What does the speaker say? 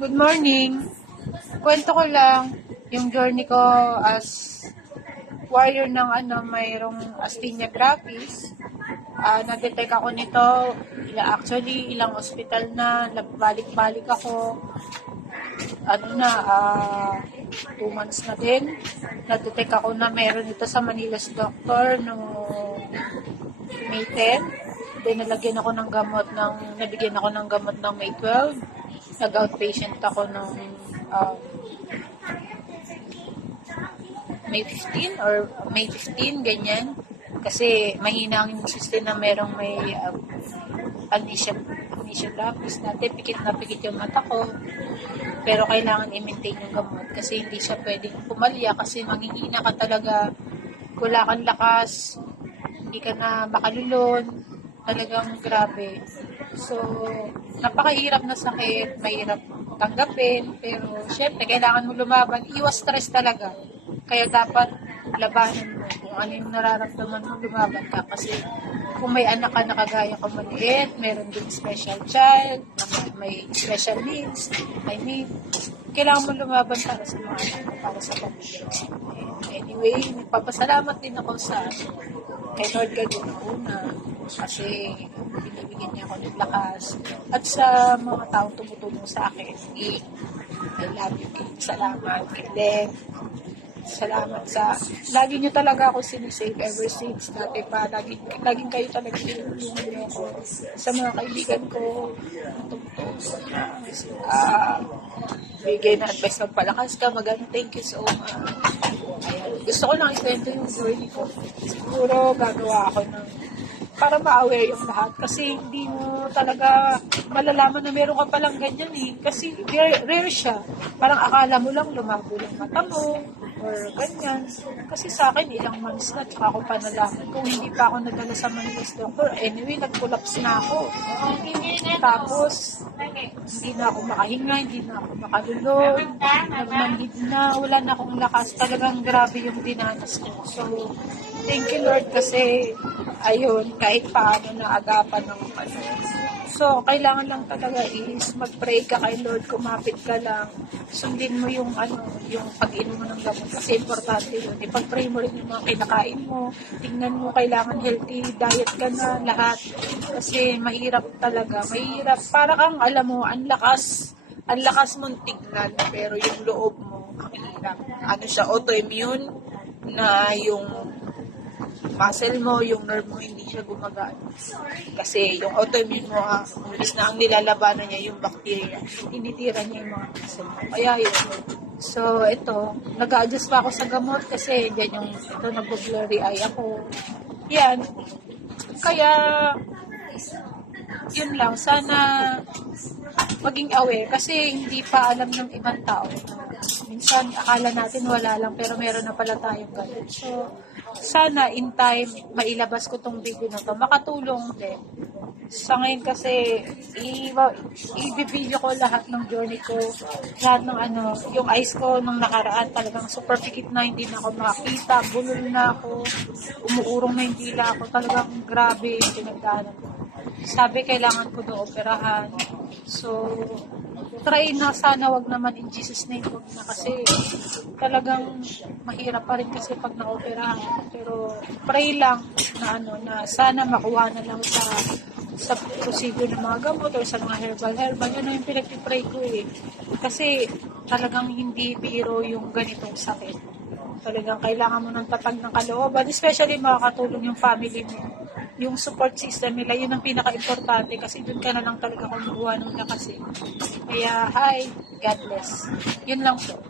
Good morning. Kwento ko lang yung journey ko as warrior ng mayroong asthenia gravis. Na-detect ako nito, ilang ospital na, balik-balik ako. 2 months na din. Na-detect ako na meron ito sa Manila's doctor no May 10. Then nabigyan ako ng gamot ng May 12. Nag-outpatient ako ng May 15 or May 15, ganyan. Kasi mahina ang immune system na merong may amnesia gravis. Dati pikit na pikit yung mata ko. Pero kailangan i-maintain yung gamot kasi hindi siya pwedeng pumalya kasi manghihina ka talaga. Wala kang lakas. Hindi ka na makalulon. Talagang grabe. So, napakahirap na sakit. Mahirap tanggapin. Pero, syempre, kailangan mo lumaban. Iwas stress talaga. Kaya dapat labanan mo. Kung ano yung nararamdaman mo, lumaban ka. Kasi, kung may anak ka na kagaya ko maliit, meron din special child, may special needs, kailangan mo lumaban para sa mga anak mo, para sa pamilya. Anyway, nagpapasalamat din ako kay Lord God yung una kasi binibigyan niya ako ng lakas at sa mga taong tumutulong sa akin. I love you, salamat kay Len. Salamat lagi nyo talaga ako sinisave ever since dati pa. Laging kayo talaga tinulungan niyo ako sa mga kaibigan ko. Bigay na advice ng palakas ka, thank you so much. Ayan. Gusto ko lang ikwento yung journey ko. Siguro gagawa ako para ma-aware yung lahat. Kasi hindi mo talaga malalaman na meron ka palang ganyan eh. Kasi rare siya. Parang akala mo lang lumabo lang mata mo or ganyan. Kasi sa akin, ilang months na tsaka ako pa nalaman. Kung hindi pa ako nadala sa Manila's doctor, anyway, nag-collapse na ako. Tapos, hindi na ako makahinga, hindi na ako makalulog, nagmandid na, wala na akong lakas. Talagang grabe yung dinanas ko. So, thank you Lord kasi, ayun, kahit paano naagapan ng So, kailangan lang talaga is mag-pray ka kay Lord, kumapit ka lang, sundin mo yung pag-inom mo ng gamot kasi importante yun. Ipag-pray mo rin yung mga kinakain mo, tingnan mo kailangan healthy diet ka na lahat kasi mahirap talaga, para kang alam mo, ang lakas mong tignan pero yung loob mo, ang hirap. Autoimmune na yung muscle mo, yung nerve mo, hindi siya gumagana. Kasi yung autoimmune mo, imbis na ang nilalabanan niya yung bacteria, tinitira niya yung mga muscle mo. Kaya yun. So, ito, nag-a-adjust pa ako sa gamot kasi nag-blurry eye ako. Yan. Kaya, yun lang. Sana maging aware kasi hindi pa alam ng ibang tao. Minsan, akala natin wala lang pero meron na pala tayong ganun. So, sana in time, mailabas ko tong video na to. Makatulong din. Sa ngayon kasi, i-video ko lahat ng journey ko. Lahat ng yung eyes ko nung nakaraan talagang super pikit na, hindi na ako makita. Bulol na ako. Umuurong na yung dila ako. Talagang grabe yung pinagdaanan ko. Sabi, kailangan ko doon operahan. So, try na sana wag naman in Jesus name, wag na kasi talagang mahirap pa rin kasi pag na-operahan. Pero pray lang na sana makuha na lang sa procedure ng mga gamot o sa mga herbal. Yun yung pinag-pray ko eh. Kasi talagang hindi biro yung ganitong sakit. Talagang kailangan mo ng tatag ng kalooban, especially makakatulong yung family mo. Yung support system nila, yun ang pinaka-importante kasi dun ka na lang talaga kumukuha ng lakas eh. Kaya, hi, God bless. Yun lang po.